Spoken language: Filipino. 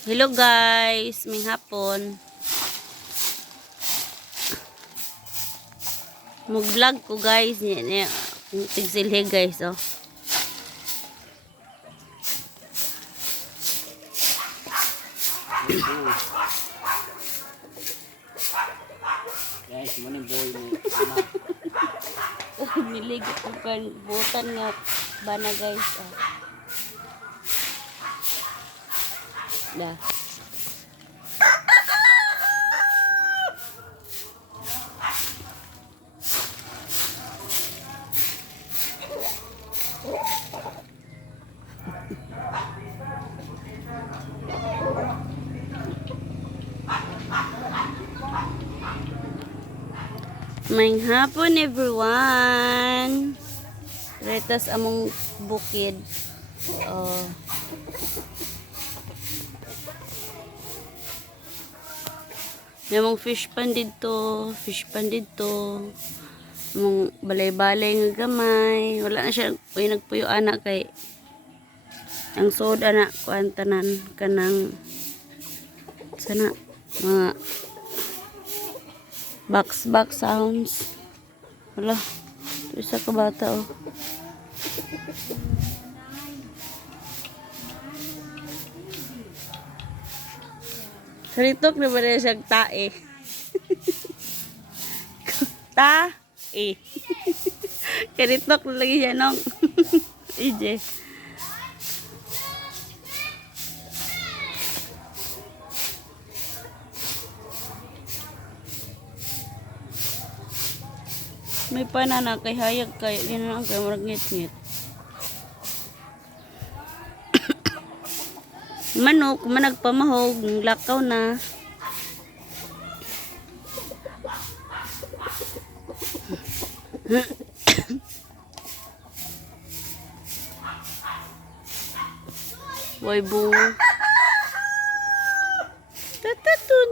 Hello guys, may hapon. Mag-vlog ko guys. Tigsilhe guys, oh. Guys, mo ni boy mo. Niligit ko kan butan nga bana guys, oh. Dah. May hapon everyone. Retas among bukid. Oh. Namang fish pan dito, Among balay-balay nga gamay. Wala na siya nagpuyo anak kay ang sod anak kuan tanan kanang sana mga box sounds. Wala. Isa ka bata, oh. Karitok na ba na siyang tae? Tae. Karitok na lagi siya nung. Ije. May panana kay hayag kay ginanang kay marag ngit-ngit. Manok managpamahog, lakaw na. Boy boo. Tatatun.